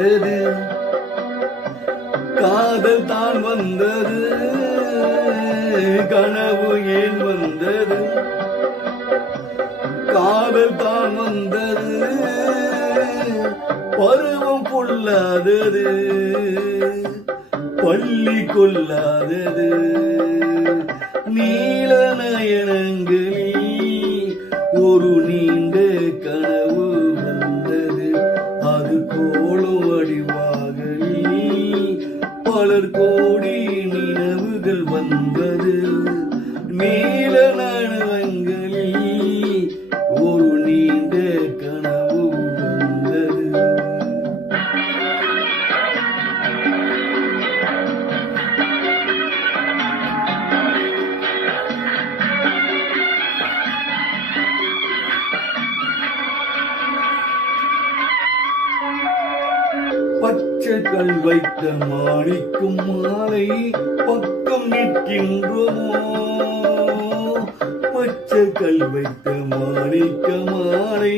வந்தது, காதல் தான் வந்தது, கனவு ஏன் வந்தது, காதல் தான் வந்தது, பருவம் கொள்ளாதது, பள்ளி கொள்ளாதது, நீல நயனங்களில் ஒரு நீண்ட கனவு வந்தது, அது கோலம் வடிவாகலில் பலர் கோடி நினைவுகள் வந்தது, நீல நயனங்களில் ஒரு நீண்ட கனவு வந்தது. பச்சைகள் வைத்த மாணிக்கும் மாலை பக்கம் நிற்கின்றோமோ, பச்சைகள் வைத்த மாணிக்க மாலை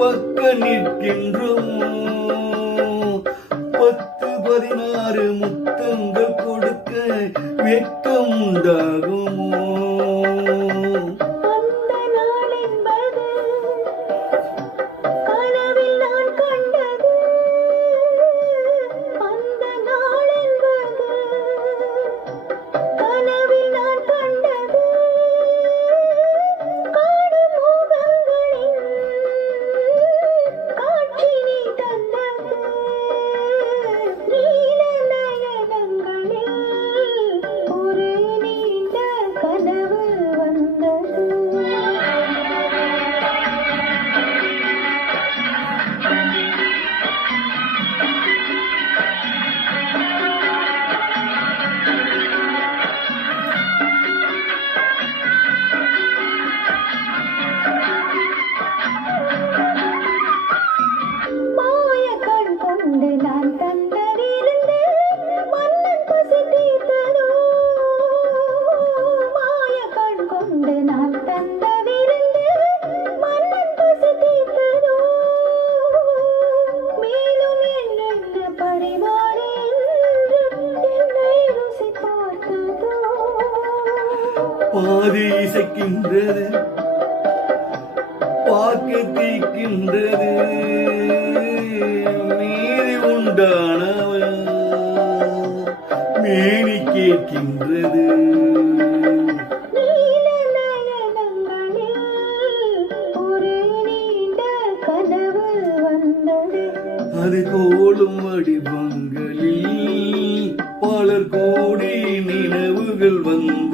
பக்கம் நிற்கின்றோமோ, 10-16 முத்தங்கள் கொடுக்க வெட்கம் உண்டாகுமோ, பாதி இசைக்கின்றது, பார்க்க தீக்கின்றது, மீறி உண்டானவன் மேனி கேட்கின்றது, அது கோலும் வடிவங்களில் பலர் கோடி நினைவுகள் வந்து